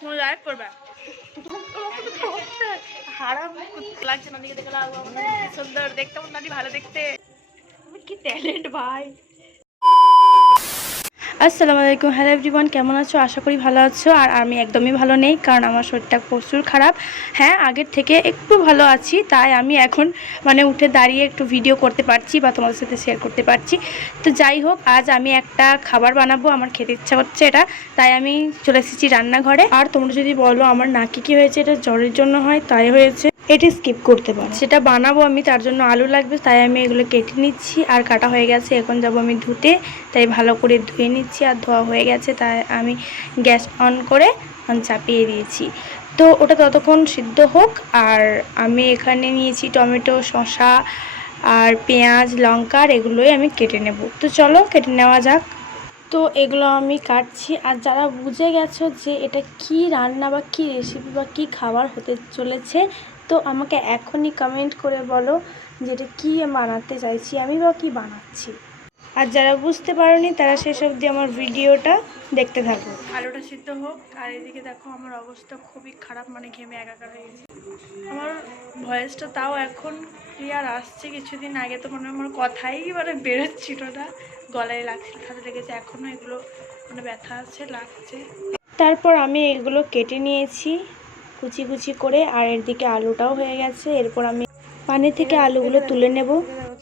Like করবে হারাম লাগছে না দিকে দেখে সুন্দর দেখতে নানি ভালো দেখতে কি ট্যালেন্ট ভাই। আসসালামু আলাইকুম, হ্যালো এভরিওয়ান, কেমন আছো? আশা করি ভালো আছো। আর আমি একদমই ভালো নেই, কারণ আমার শরীরটা প্রচুর খারাপ। হ্যাঁ, আগের থেকে একটু ভালো আছি, তাই আমি এখন উঠে দাঁড়িয়ে একটু ভিডিও করতে পারছি বা তোমাদের সাথে শেয়ার করতে পারছি। তো যাই হোক, আজ আমি একটা খাবার বানাবো, আমার খেতে ইচ্ছা হচ্ছে এটা, তাই আমি চলে এসেছি রান্নাঘরে। আর তোমরা যদি বলো আমার নাকি কি হয়েছে, এটা জ্বরের জন্য হয়, তাই হয়েছে, এটা স্কিপ করতে পারো। সেটা বানাবো আমি, তার জন্য আলু লাগবে, তাই আমি এগুলো কেটে নিচ্ছি। আর কাটা হয়ে গেছে, এখন যাব আমি ধুতে, তাই ভালো করে ধুয়ে নিচ্ছি। আর ধোয়া হয়ে গেছে, তাই আমি গ্যাস অন করে চাপিয়ে দিয়েছি। তো ওটা ততক্ষণ সিদ্ধ হোক। আর আমি এখানে নিয়েছি টমেটো, শসা আর পেঁয়াজ, লঙ্কা, আর এগুলোই আমি কেটে নেব। তো চলো কেটে নেওয়া যাক। তো এগুলো আমি কাটছি। আর যারা বুঝে গেছো যে এটা কি রান্না বা কি রেসিপি বা কি খাবার হতে চলেছে, তো আমাকে এখনই কমেন্ট করে বলো যে এটা কী বানাতে চাইছি আমি বা কী বানাচ্ছি। আর যারা বুঝতে পারোনি তারা শেষ অবধি আমার ভিডিওটা দেখতে থাকো। আলুটা সিদ্ধ হোক। আর এদিকে দেখো আমার অবস্থা খুবই খারাপ, ঘেমে একাকার হয়ে গেছে। আমার ভয়েসটা তাও এখন ক্লিয়ার আসছে, কিছুদিন আগে তো আমার কথাই বেরোচ্ছিল না, গলায় লাগছিল, খাতে লেগেছে, এখনও এগুলো ব্যথা আছে, লাগছে। তারপর আমি এগুলো কেটে নিয়েছি কুচি কুচি করে। আর এর দিকে আলুটাও হয়ে গেছে। এরপর আমি পানি থেকে আলুগুলো তুলে নেব।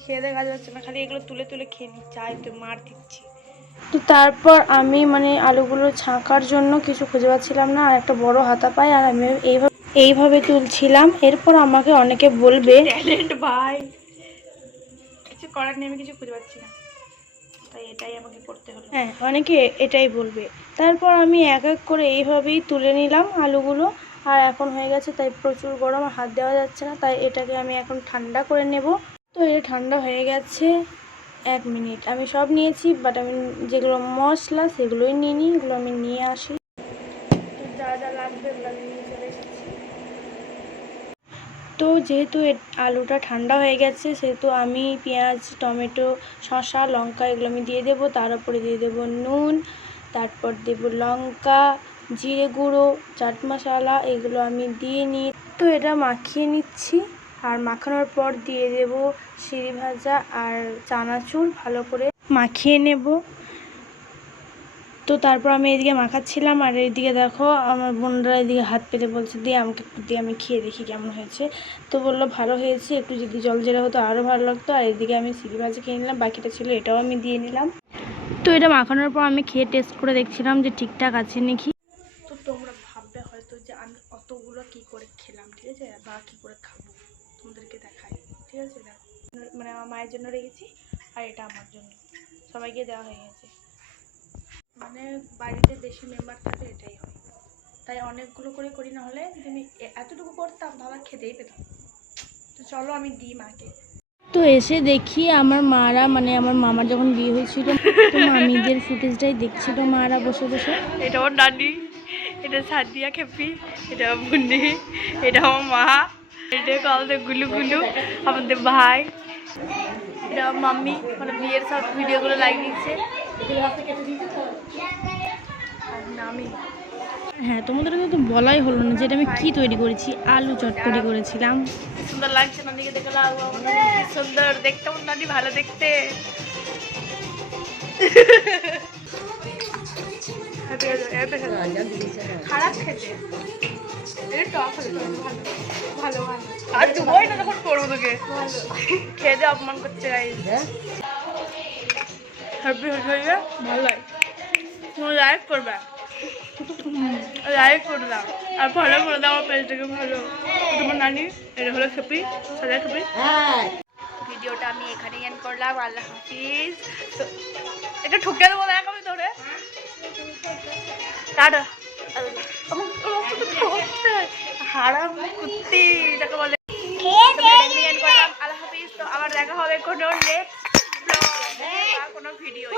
খেয়ে দিয়ে কাজ হচ্ছে না, খালি এগুলো তুলে তুলে খেয়ে নিচ্ছি, আর একটু মার দিচ্ছি। তো তারপর আমি আলুগুলো ছাঁকার জন্য কিছু খুঁজে পাচ্ছিলাম না, আর একটা বড় হাতা পাই, আর আমি এইভাবে তুলছিলাম। এরপর আমাকে অনেকে বলবে ট্যালেন্ট ভাই, কিছু করার নেই, আমি কিছু খুঁজে পাচ্ছি না, তাই এটাই আমাকে করতে হলো। হ্যাঁ, অনেকে এটাই বলবে। তারপর আমি এক এক করে এইভাবেই তুলে নিলাম আলুগুলো। আর এখন হয়ে গেছে, তাই প্রচুর গরম, হাত দেওয়া যাচ্ছে না, তাই এটাকে আমি এখন ঠান্ডা করে নেব। তো এটা ঠান্ডা হয়ে গেছে। 1 মিনিট আমি সব নিয়েছি, বাট আমি যেগুলো মশলা সেগুলোই নিয়ে নিই, এগুলো আমি নিয়ে আসি। যা যা লাগবে এগুলো আমি নিয়ে চলে এসেছি। তো যেহেতু আলুটা ঠান্ডা হয়ে গেছে, সেহেতু আমি পেঁয়াজ, টমেটো, শসা, লঙ্কা এগুলো আমি দিয়ে দেবো। তার উপরে দিয়ে দেবো নুন, তারপর দেব লঙ্কা, জিরে গুঁড়ো, চাট মশলা, এগুলো আমি দিয়ে নিই। তো এটা মাখিয়ে নিচ্ছি। আর মাখানোর পর দিয়ে দেব সিঁড়ি ভাজা আর চানাচুর, ভালো করে মাখিয়ে নেব। তো তারপর আমি এদিকে মাখাচ্ছিলাম। আর এইদিকে দেখো আমার বোনরা এদিকে হাত পেতে বলছে দিয়ে আমাকে একটু দিয়ে, আমি খেয়ে দেখি কেমন হয়েছে। তো বললো ভালো হয়েছে, একটু যদি জল জেরা হতো আরও ভালো লাগতো। আর এদিকে আমি সিঁড়ি ভাজা খেয়ে নিলাম, বাকিটা ছিল এটাও আমি দিয়ে নিলাম। তো এটা মাখানোর পর আমি খেয়ে টেস্ট করে দেখছিলাম যে ঠিকঠাক আছে নাকি। তো তোমরা ভাববে হয়তো যে আমি অতগুলো কি করে খেলাম, ঠিক আছে, বা কী করে খাবো, তোমাদেরকে দেখাই, ঠিক আছে। দেখো আমার মায়ের জন্য রেখেছি, আর এটা আমার জন্য, সবাইকে দেওয়া হয়ে গেছে। বাড়িতে বেশি মেম্বার থাকে এটাই হয়, তাই অনেকগুলো করে করি, না হলে যদি আমি এতটুকু করতাম তাহলে খেতেই পেতাম। তো চলো আমি দিই মাকে। তো এসে দেখি আমার মারা আমার মামার যখন বিয়ে হয়েছিল, তো মামিদের ফুটেজটাই দেখছিল মারা বসে বসে। এটা আমার নানি, এটা সাদিয়া খেপি, এটা বুন্নি, এটা আমার মা, এটা আমাদের গুলু গুলু, আমাদের ভাই, এটা মাম্মি, বিয়ের সব ভিডিওগুলো লাগিয়েছে। হ্যাঁ, তোমাদেরকে তো বলাই হলো না যেটা আমি কি তৈরি করেছি। আলু চটপটি করেছিলাম। সুন্দর লাগছে না দিকে দেখে, সুন্দর দেখতে, নানি ভালো দেখতে। খারাপ খেতে, ভালো ভালো। আর তুই না যখন করবো তোকে খেয়ে দিয়ে অপমান করছে, ভালো লাগে। তুমি লাইক করবে, লাইক করে দাও আর ফলো করে দাও আমার পেজটাকে। ভালো তোমার নানি, এটা হলো খেপি, সাদা খেপি। ভিডিওটা আমি এখানেই এন্ড করলাম। আল্লাহ হাফিজ। তো এটা ঠুকে দেবো, দেখ আমি ধরে টাটা। হারাম কুত্তি যাকে বলে। আল্লাহ হাফিজ। তো আবার দেখা হবে কোনো নেক্সট ব্লগে বা কোনো ভিডিও।